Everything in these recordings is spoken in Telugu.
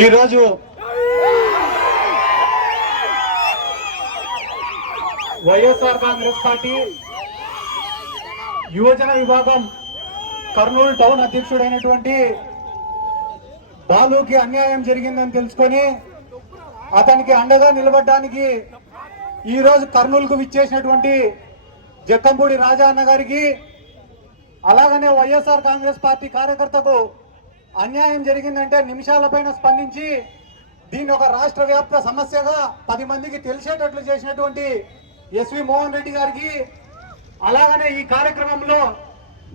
ఈరోజు వైఎస్ఆర్ కాంగ్రెస్ పార్టీ యువజన విభాగం కర్నూలు టౌన్ అధ్యక్షుడైనటువంటి బాలుకి అన్యాయం జరిగిందని తెలుసుకొని అతనికి అండగా నిలబడడానికి ఈరోజు కర్నూలుకు విచ్చేసినటువంటి జక్కంపూడి రాజా అన్న గారికి, అలాగనే వైఎస్ఆర్ కాంగ్రెస్ పార్టీ కార్యకర్తకు అన్యాయం జరిగిందంటే నిమిషాల పైన స్పందించి దీన్ని ఒక రాష్ట్ర వ్యాప్త సమస్యగా 10 మందికి తెలిసేటట్లు చేసినటువంటి ఎస్వి మోహన్ రెడ్డి గారికి, అలాగనే ఈ కార్యక్రమంలో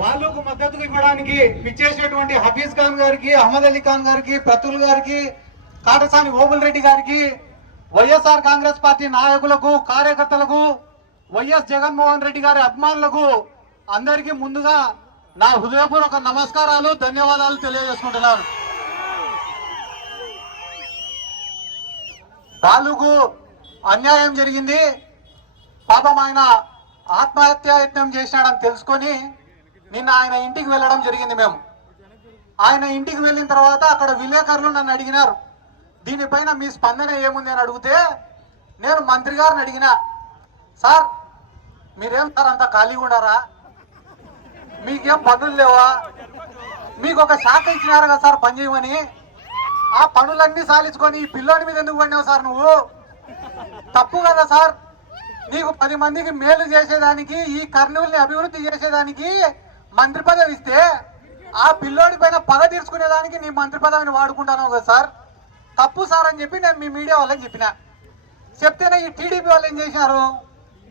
బాలుకు మద్దతు ఇవ్వడానికి విచ్చేసినటువంటి హఫీజ్ ఖాన్ గారికి, అహ్మద్ అలీ ఖాన్ గారికి, ప్రతుల్ గారికి, కాటసాని ఓబుల్ రెడ్డి గారికి, వైఎస్ఆర్ కాంగ్రెస్ పార్టీ నాయకులకు, కార్యకర్తలకు, వైఎస్ జగన్మోహన్ రెడ్డి గారి అభిమానులకు అందరికీ ముందుగా నా హృదయపూర్వక నమస్కారాలు, ధన్యవాదాలు తెలియజేసుకుంటున్నాను. బాలుకు అన్యాయం జరిగింది, పాపం ఆయన ఆత్మహత్యాయత్నం చేసినాడని తెలుసుకొని నిన్న ఆయన ఇంటికి వెళ్ళడం జరిగింది. మేము ఆయన ఇంటికి వెళ్ళిన తర్వాత అక్కడ విలేకరులు నన్ను అడిగినారు, దీనిపైన మీ స్పందన ఏముంది అని అడిగితే, నేను మంత్రి గారిని అడిగినా, సార్ మీరేం సార్ అంతా ఖాళీగా ఉండారా, మీకేం పనులు లేవా, మీకు ఒక శాఖ ఇచ్చినారు కదా సార్ పని చేయమని, ఆ పనులన్నీ సాలించుకొని ఈ పిల్లోని మీద ఎందుకు పడినావు సార్, నువ్వు తప్పు కదా సార్, నీకు 10 మందికి మేలు చేసేదానికి, ఈ కర్నూలుని అభివృద్ధి చేసేదానికి మంత్రి పదవి ఇస్తే ఆ పిల్లోడి పైన పగ తీర్చుకునేదానికి నీ మంత్రి పదవిని వాడుకుంటాను కదా సార్, తప్పు సార్ అని చెప్పి నేను మీ మీడియా వాళ్ళకి చెప్పిన. చెప్తేనే ఈ టీడీపీ వాళ్ళు ఏం చేసినారు,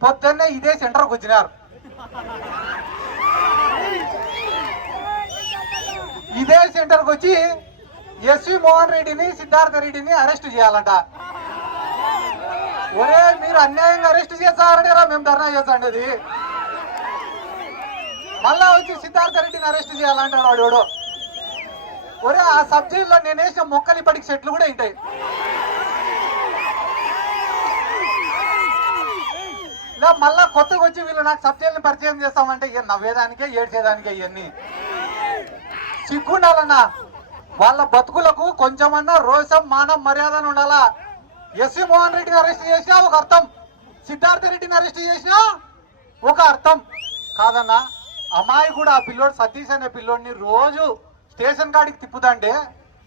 పొద్దున్నే ఇదే సెంటర్కి వచ్చినారు. ఇదే సెంటర్కి వచ్చి ఎస్వి మోహన్ రెడ్డిని, సిద్ధార్థ రెడ్డిని అరెస్ట్ చేయాలంట. ఒరే మీరు అన్యాయంగా అరెస్ట్ చేస్తారని మేము ధర్నా చేస్తాండి. మళ్ళా వచ్చి సిద్ధార్థ రెడ్డిని అరెస్ట్ చేయాలంటాడు వాడు. ఒరే ఆ సబ్జెక్టులో నేను వేసిన మొక్కలు ఇప్పటికి చెట్లు కూడా ఉంటాయి. ఇలా మళ్ళా కొత్తగా వచ్చి వీళ్ళు నాకు సబ్జెక్టుని పరిచయం చేస్తామంటే నవ్వేదానికే ఏడ్చేదానికే ఇవన్నీ సిగ్గుండాలన్నా. వాళ్ళ బతుకులకు కొంచెమన్నా రోషం, మానం, మర్యాదను ఉండాలా. ఎస్వి మోహన్ రెడ్డిని అరెస్ట్ చేసినా ఒక అర్థం, సిద్ధార్థ రెడ్డిని అరెస్ట్ చేసినా ఒక అర్థం కాదన్నా. అమ్మాయి కూడా ఆ పిల్లోడు సతీష్ అనే పిల్లోడిని రోజు స్టేషన్ కాడికి తిప్పుతాంటే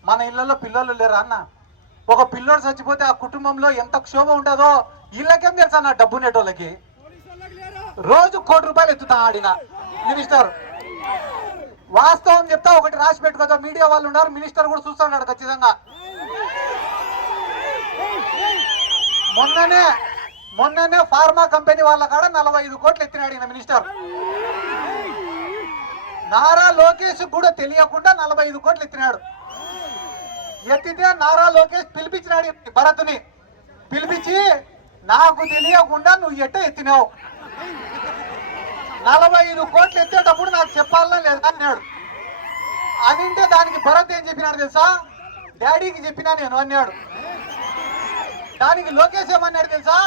మన ఇళ్లలో పిల్లలు లేరా అన్న. ఒక పిల్లోడు చచ్చిపోతే ఆ కుటుంబంలో ఎంత క్షోభ ఉంటుందో వీళ్ళకేం తెలుసా అన్న, డబ్బు నెటోళ్ళకి. రోజు ₹1 కోటి ఎత్తుతా ఆడిన మినిస్టర్. వాస్తవం చెప్తా, ఒకటి రాసి పెట్టుకోదా, మీడియా వాళ్ళు ఉన్నారు, మినిస్టర్ కూడా చూస్తున్నాడు ఖచ్చితంగా. మొన్ననే ఫార్మా కంపెనీ వాళ్ళ కాడ 45 కోట్లు ఎత్తినాడు ఈయన మినిస్టర్. నారా లోకేష్ కూడా తెలియకుండా 45 కోట్లు ఎత్తినాడు. ఎత్తితే నారా లోకేష్ పిలిపించినాడు భరత్ని, పిలిపించి నాకు తెలియకుండా నువ్వు ఎట్ట ఎత్తినావు, 45 కోట్లు ఎత్తేటప్పుడు నాకు చెప్పాలన్నా లేదా అన్నాడు. అదింటే దానికి భరత్ ఏం చెప్పినాడు తెలుసా, డాడీకి చెప్పినా నేను అన్నాడు. దానికి లోకేష్ ఏమన్నాడు తెలుసా,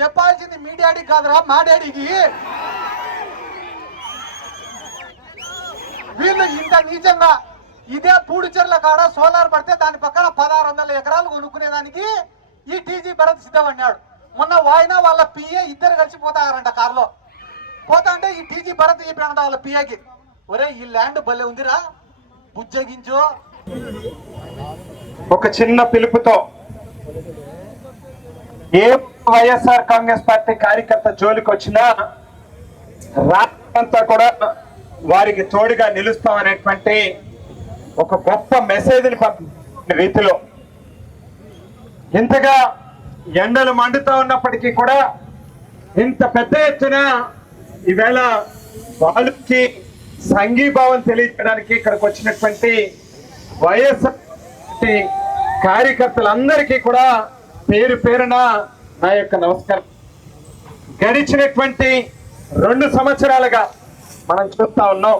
చెప్పాల్సింది మీ డాడీకి కాదురా మా డాడీకి. వీళ్ళు ఇంత నీచంగా ఇదే పూడిచెర్ల కాడ సోలార్ పడితే దాని పక్కన 1600 ఎకరాలు కొనుక్కునేదానికి ఈ టీజీ భరత్ సిద్ధమన్నాడు. మొన్న వాయినా వాళ్ళ పిఏ ఇద్దరు కలిసి పోతారంట కారులో. పోతా అంటే ఈ టీజీ భరత్ చెప్పినంట వాళ్ళ పిఏకి, ఒరే ఈ ల్యాండ్ భలే ఉందిరా బుజ్జగించు. ఒక చిన్న పిలుపుతో ఏ వైఎస్ఆర్ కాంగ్రెస్ పార్టీ కార్యకర్త జోలికి వచ్చినా రాష్ట్రంతా కూడా వారికి తోడుగా నిలుస్తామనేటువంటి ఒక గొప్ప మెసేజ్ని పంపిన రీతిలో ఇంతగా ఎండలు మండుతూ ఉన్నప్పటికీ కూడా ఇంత పెద్ద ఎత్తున ఈవేళ వాళ్ళకి సంఘీభావం తెలియజేయడానికి ఇక్కడికి వచ్చినటువంటి వైఎస్ఆర్ కార్యకర్తలందరికీ కూడా పేరు పేరున నా యొక్క నమస్కారం. గడిచినటువంటి 2 సంవత్సరాలుగా మనం చూస్తా ఉన్నాం,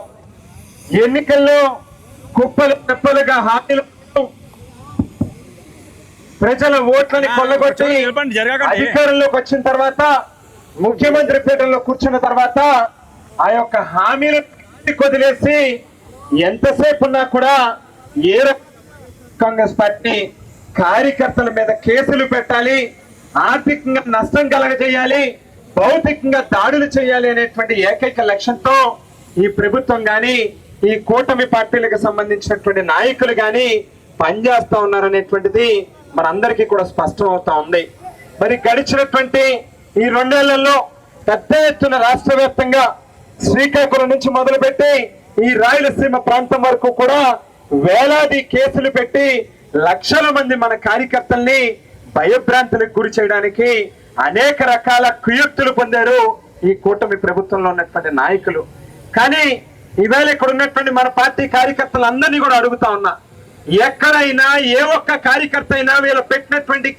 ఎన్నికల్లో కుప్పలు తెప్పలుగా హామీలు, ప్రజల ఓట్లని కొల్లగొట్టి అధికారంలోకి వచ్చిన తర్వాత, ముఖ్యమంత్రి పీఠంలో కూర్చున్న తర్వాత ఆ యొక్క హామీలు కొదిలేసి ఎంతసేపు ఉన్నా కూడా ఏ కాంగ్రెస్ పార్టీ కార్యకర్తల మీద కేసులు పెట్టాలి, ఆర్థికంగా నష్టం కలగజేయాలి, భౌతికంగా దాడులు చేయాలి అనేటువంటి ఏకైక లక్ష్యంతో ఈ ప్రభుత్వం గాని ఈ కూటమి పార్టీలకు సంబంధించినటువంటి నాయకులు గాని పనిచేస్తా ఉన్నారనేటువంటిది మనందరికీ కూడా స్పష్టం అవుతా ఉంది. మరి గడిచినటువంటి ఈ 2 నెలల్లో పెద్ద ఎత్తున రాష్ట్ర వ్యాప్తంగా శ్రీకాకుళం నుంచి మొదలుపెట్టి ఈ రాయలసీమ ప్రాంతం వరకు కూడా వేలాది కేసులు పెట్టి లక్షల మంది మన కార్యకర్తల్ని భయభ్రాంతులకు గురి చేయడానికి అనేక రకాల కుయుక్తులు పొందారు ఈ కూటమి ప్రభుత్వంలో ఉన్నటువంటి నాయకులు. కానీ ఈవేళ ఇక్కడ ఉన్నటువంటి మన పార్టీ కార్యకర్తలందరినీ కూడా అడుగుతా ఉన్నా, ఎక్కడైనా ఏ ఒక్క కార్యకర్త అయినా వీళ్ళు పెట్టినటువంటి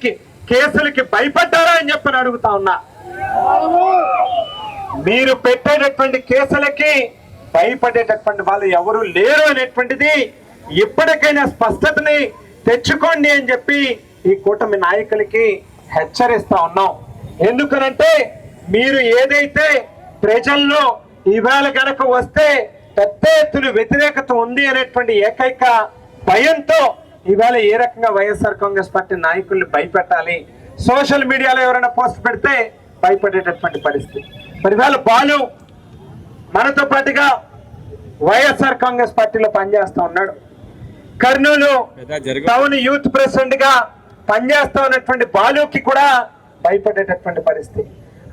కేసులకి భయపడ్డారా అని చెప్పని అడుగుతా ఉన్నా. మీరు పెట్టేటటువంటి కేసులకి భయపడేటటువంటి వాళ్ళు ఎవరు లేరు అనేటువంటిది ఇప్పటికైనా స్పష్టతని తెచ్చుకోండి అని చెప్పి ఈ కూటమి నాయకులకి హెచ్చరిస్తా ఉన్నాం. ఎందుకనంటే మీరు ఏదైతే ప్రజల్లో ఇవాళ గనక వస్తే పెద్ద ఎత్తున వ్యతిరేకత ఉంది అనేటువంటి ఏకైక భయంతో ఇవాళ ఏ రకంగా వైఎస్ఆర్ కాంగ్రెస్ పార్టీ నాయకుల్ని భయపెట్టాలి, సోషల్ మీడియాలో ఎవరైనా పోస్ట్ పెడితే భయపడేటటువంటి పరిస్థితి. మరి ఇవాళ బాలు మనతో పాటుగా వైఎస్ఆర్ కాంగ్రెస్ పార్టీలో పనిచేస్తా ఉన్నాడు. కర్నూలు టౌన్ యూత్ ప్రెసిడెంట్ గా పనిచేస్తా ఉన్నటువంటి బాలుకి కూడా భయపడేటటువంటి పరిస్థితి.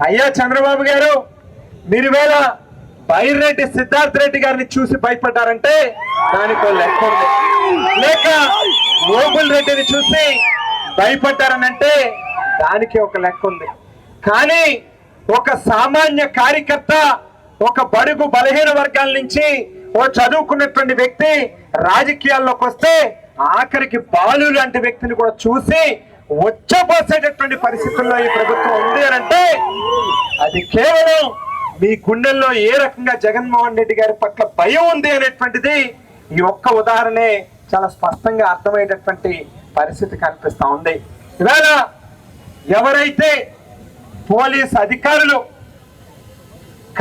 అయ్యా చంద్రబాబు గారు, మీరు వేళ బైరెడ్డి సిద్ధార్థ రెడ్డి గారిని చూసి భయపడ్డారంటే దానికి లెక్క ఉంది, లేక మోగుల్ రెడ్డిని చూసి భయపడ్డారనంటే దానికి ఒక లెక్క ఉంది. కానీ ఒక సామాన్య కార్యకర్త, ఒక బడుగు బలహీన వర్గాల నుంచి ఓ చదువుకున్నటువంటి వ్యక్తి రాజకీయాల్లోకి వస్తే ఆఖరికి బాలు లాంటి వ్యక్తిని కూడా చూసి వచ్చపోసేటటువంటి పరిస్థితుల్లో ఈ ప్రభుత్వం ఉంది అంటే అది కేవలం మీ గుండెల్లో ఏ రకంగా జగన్మోహన్ రెడ్డి గారి పట్ల భయం ఉంది అనేటువంటిది ఈ ఒక్క ఉదాహరణే చాలా స్పష్టంగా అర్థమయ్యేటటువంటి పరిస్థితి కనిపిస్తా ఉంది. ఇవాళ ఎవరైతే పోలీస్ అధికారులు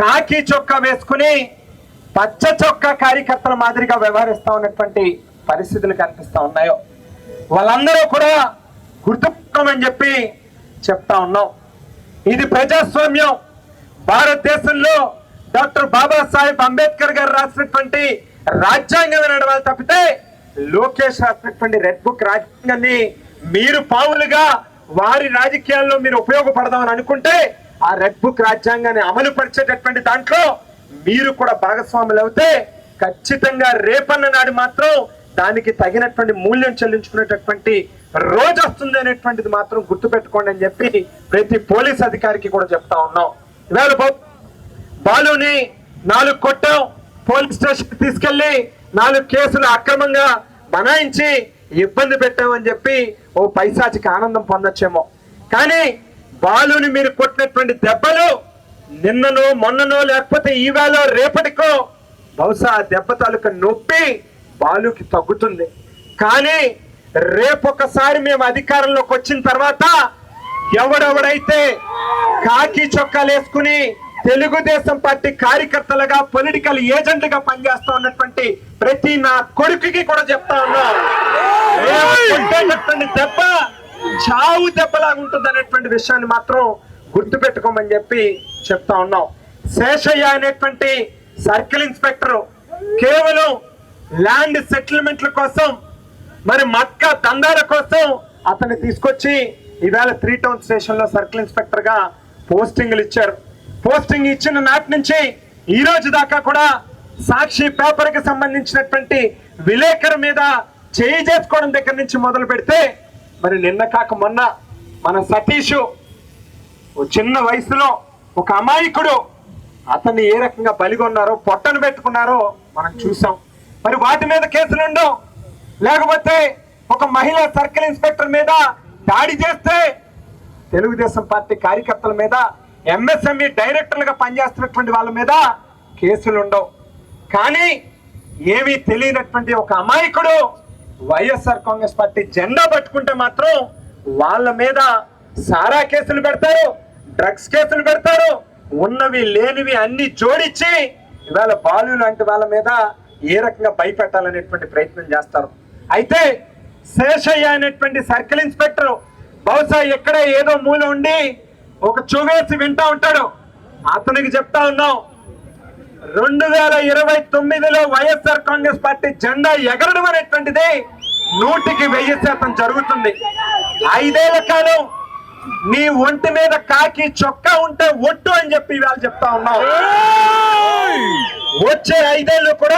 కాకి చొక్కా వేసుకుని పచ్చ చొక్కా కార్యకర్తల మాదిరిగా వ్యవహరిస్తా ఉన్నటువంటి పరిస్థితులు కనిపిస్తా ఉన్నాయో వాళ్ళందరూ కూడా గుర్తుపెట్టుకోమని చెప్పి చెప్తా ఉన్నాం. ఇది ప్రజాస్వామ్యం. భారతదేశంలో డాక్టర్ బాబాసాహెబ్ అంబేద్కర్ గారు రాసినటువంటి రాజ్యాంగం నడవాలి తప్పితే లోకేష్ రాసినటువంటి రెడ్ బుక్ రాజ్యాంగాన్ని మీరు పావులుగా వారి రాజకీయాల్లో మీరు ఉపయోగపడదామని అనుకుంటే ఆ రెడ్ బుక్ రాజ్యాంగాన్ని అమలు పరిచేటటువంటి దాంట్లో మీరు కూడా భాగస్వాములు అవుతే ఖచ్చితంగా రేపన్న నాడు మాత్రం దానికి తగినటువంటి మూల్యం చెల్లించుకునేటటువంటి రోజు వస్తుంది అనేటువంటిది మాత్రం గుర్తుపెట్టుకోండి అని చెప్పి ప్రతి పోలీస్ అధికారికి కూడా చెప్తా ఉన్నాం. ఇవాళ బాలుని 4 కొట్టాం, పోలీస్ స్టేషన్ తీసుకెళ్లి 4 కేసులు అక్రమంగా బనాయించి ఇబ్బంది పెట్టామని చెప్పి ఓ పైశాచిక ఆనందం పొందొచ్చేమో. కానీ బాలుని మీరు కొట్టినటువంటి దెబ్బలు నిన్ననో మొన్ననో లేకపోతే ఈవేళ రేపటికో బహుశా ఆ దెబ్బ తాలూకా నొప్పి బాలుకి తగ్గుతుంది. కానీ రేపొకసారి మేము అధికారంలోకి వచ్చిన తర్వాత ఎవడెవడైతే కాకి చొక్కాలు వేసుకుని తెలుగుదేశం పార్టీ కార్యకర్తలుగా పొలిటికల్ ఏజెంట్గా పనిచేస్తా ఉన్నటువంటి ప్రతి నా కొడుకుకి కూడా చెప్తా ఉన్నా, దెబ్బ చావు దెబ్బలాగా ఉంటుంది అనేటువంటి విషయాన్ని మాత్రం గుర్తుపెట్టుకోమని చెప్పి చెప్తా ఉన్నాం. శేషయ్య అనేటువంటి సర్కిల్ ఇన్స్పెక్టర్ కేవలం ల్యాండ్ సెటిల్మెంట్ల కోసం, మరి మక్క దందాల కోసం అతన్ని తీసుకొచ్చి ఇవాళ 3 టౌన్ స్టేషన్ లో సర్కిల్ ఇన్స్పెక్టర్ గా పోస్టింగ్లు ఇచ్చారు. పోస్టింగ్ ఇచ్చిన నాటి నుంచి ఈ రోజు దాకా కూడా సాక్షి పేపర్ కి సంబంధించినటువంటి విలేకరు మీద చేయి చేసుకోవడం దగ్గర నుంచి మొదలు పెడితే మరి నిన్న కాక మొన్న మన సతీష్ చిన్న వయసులో ఒక అమాయకుడు అతన్ని ఏ రకంగా బలిగొన్నారో పొట్టను పెట్టుకున్నారో మనం చూసాం. మరి వాటి మీద కేసులు ఉండవు, లేకపోతే ఒక మహిళా సర్కిల్ ఇన్స్పెక్టర్ మీద దాడి చేస్తే తెలుగుదేశం పార్టీ కార్యకర్తల మీద, ఎంఎస్ఎంఈ డైరెక్టర్లుగా పనిచేస్తున్నటువంటి వాళ్ళ మీద కేసులు ఉండవు. కానీ ఏమీ తెలియనటువంటి ఒక అమాయకుడు వైఎస్ఆర్ కాంగ్రెస్ పార్టీ జెండా పట్టుకుంటే మాత్రం వాళ్ళ మీద సారా కేసులు పెడతారు, డ్రగ్స్ కేసులు పెడతారు, ఉన్నవి లేనివి అన్ని జోడించి ఇవాళ బాలు లాంటి వాళ్ళ మీద ఏ రకంగా భయపెట్టాలనేటువంటి ప్రయత్నం చేస్తారు. అయితే శేషయ్య అనేటువంటి సర్కిల్ ఇన్స్పెక్టర్ బహుశా ఎక్కడ ఏదో మూల ఉండి ఒక చువేసి వింటా ఉంటాడు. అతనికి చెప్తా ఉన్నాం, 2029లో వైఎస్ఆర్ కాంగ్రెస్ పార్టీ జెండా ఎగరడం అనేటువంటిది 100% జరుగుతుంది. 5 ఏళ్ల కాలం నీ ఒంటి మీద కాకి చొక్కా ఉంటే ఒట్టు అని చెప్పి ఇవాళ చెప్తా ఉన్నాం. వచ్చే 5 ఏళ్ళు కూడా